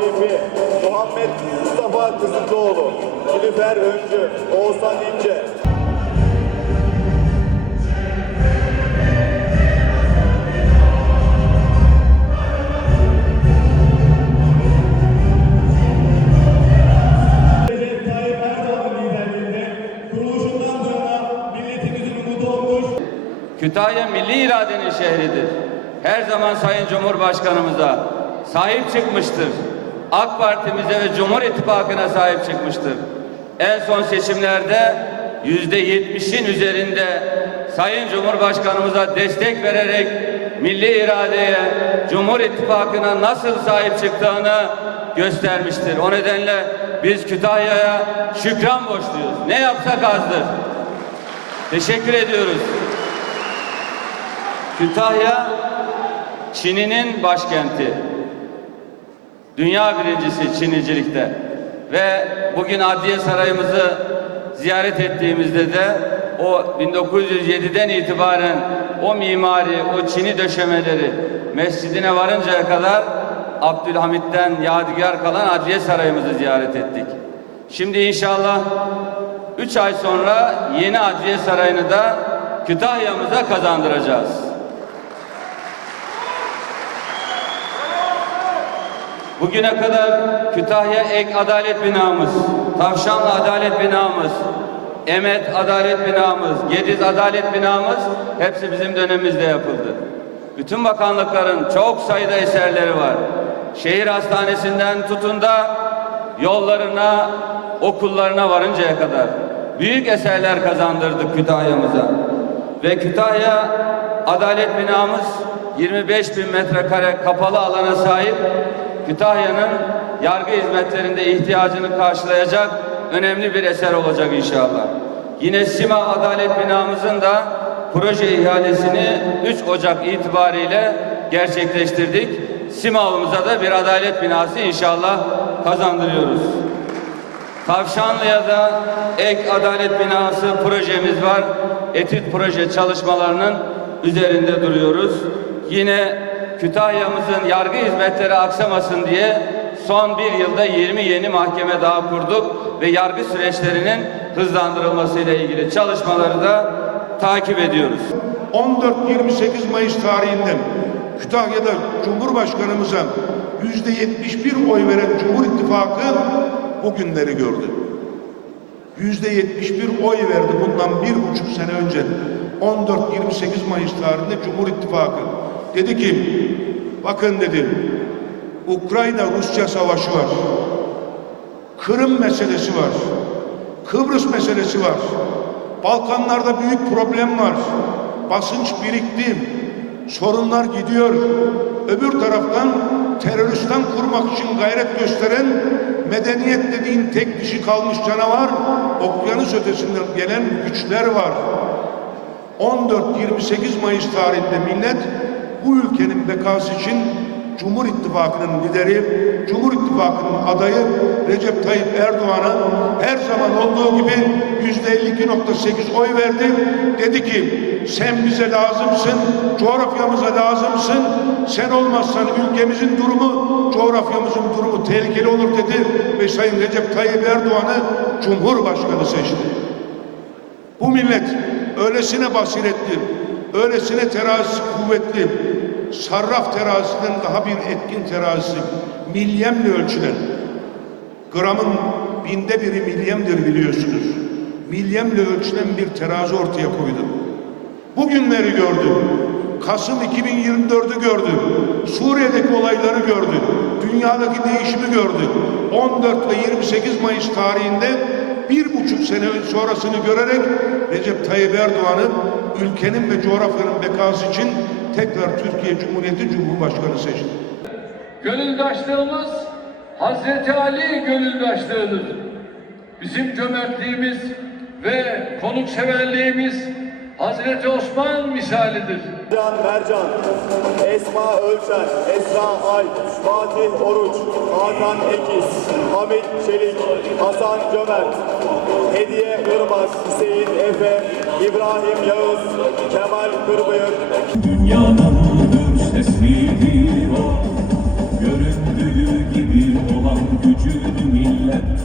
Afifi, Muhammed Mustafa Kısıtlıoğlu, Nilüfer Öncü, Oğuzhan İnce. Kütahya milli iradenin şehridir. Her zaman Sayın Cumhurbaşkanımıza sahip çıkmıştır. AK Partimize ve Cumhur İttifakı'na sahip çıkmıştır. En son seçimlerde yüzde yetmişin üzerinde Sayın Cumhurbaşkanımıza destek vererek milli iradeye, Cumhur İttifakı'na nasıl sahip çıktığını göstermiştir. O nedenle biz Kütahya'ya şükran borçluyuz. Ne yapsak azdır. Teşekkür ediyoruz. Kütahya, Çin'inin başkenti. Dünya birincisi Çinicilikte. Ve bugün Adliye Sarayımızı ziyaret ettiğimizde de o 1907'den itibaren o mimari, o Çin'i döşemeleri mescidine varıncaya kadar Abdülhamit'ten yadigar kalan Adliye Sarayımızı ziyaret ettik. Şimdi inşallah üç ay sonra yeni Adliye Sarayı'nı da Kütahya'mıza kazandıracağız. Bugüne kadar Kütahya Ek Adalet Binamız, Tavşanlı Adalet Binamız, Emet Adalet Binamız, Gediz Adalet Binamız hepsi bizim dönemimizde yapıldı. Bütün bakanlıkların çok sayıda eserleri var. Şehir hastanesinden tutun da yollarına, okullarına varıncaya kadar büyük eserler kazandırdık Kütahya'mıza. Ve Kütahya Adalet Binamız 25 bin metrekare kapalı alana sahip Kütahya'nın yargı hizmetlerinde ihtiyacını karşılayacak önemli bir eser olacak inşallah. Yine Sima Adalet Binamızın da proje ihalesini 3 Ocak itibariyle gerçekleştirdik. Simav'ımıza da bir adalet binası inşallah kazandırıyoruz. Tavşanlı'ya da ek adalet binası projemiz var. Etüt proje çalışmalarının üzerinde duruyoruz. Yine Kütahya'mızın yargı hizmetleri aksamasın diye son bir yılda 20 yeni mahkeme daha kurduk ve yargı süreçlerinin hızlandırılmasıyla ilgili çalışmaları da takip ediyoruz. 14-28 Mayıs tarihinden Kütahya'da Cumhurbaşkanımıza yüzde 71 oy veren Cumhur İttifakı bu günleri gördü. Yüzde 71 oy verdi bundan bir buçuk sene önce 14-28 Mayıs tarihinde Cumhur İttifakı. Dedi ki bakın dedi Ukrayna-Rusya savaşı var. Kırım meselesi var. Kıbrıs meselesi var. Balkanlarda büyük problem var. Basınç birikti. Sorunlar gidiyor. Öbür taraftan teröristten kurmak için gayret gösteren medeniyet dediğin tek dişi kalmış canavar okyanus ötesinden gelen güçler var. 14-28 Mayıs tarihinde millet bu ülkenin bekası için Cumhur İttifakı'nın lideri, Cumhur İttifakı'nın adayı Recep Tayyip Erdoğan'a her zaman olduğu gibi yüzde 52.8 oy verdi. Dedi ki sen bize lazımsın, coğrafyamıza lazımsın. Sen olmazsan ülkemizin durumu, coğrafyamızın durumu tehlikeli olur dedi ve Sayın Recep Tayyip Erdoğan'ı Cumhurbaşkanı seçti. Bu millet öylesine basiretli, öylesine terazisi kuvvetli, sarraf terazisinden daha bir etkin terazisi, milyemle ölçülen, gramın binde biri milyemdir biliyorsunuz. Milyemle ölçülen bir terazi ortaya koydu. Bugünleri gördü. Kasım 2024'ü gördü. Suriye'deki olayları gördü. Dünyadaki değişimi gördü. 14 ve 28 Mayıs tarihinde bir buçuk sene sonrasını görerek Recep Tayyip Erdoğan'ı ülkenin ve coğrafyanın bekası için tekrar Türkiye Cumhuriyeti Cumhurbaşkanı seçti. Gönüldaşlığımız Hazreti Ali gönüldaşlığıdır. Bizim cömertliğimiz ve konukseverliğimiz Hazreti Osman misalidir. Can Mercan, Esma Ölçer, Esra Ay, Fatih Oruç, Hakan Ekiz, Hamit Çelik, Hasan Cömert, Hediye Irmaz, Hüseyin Efe, İbrahim Yağız, Kemal Kırbıyık, Dünyanın tesbihi o Göründüğü gibi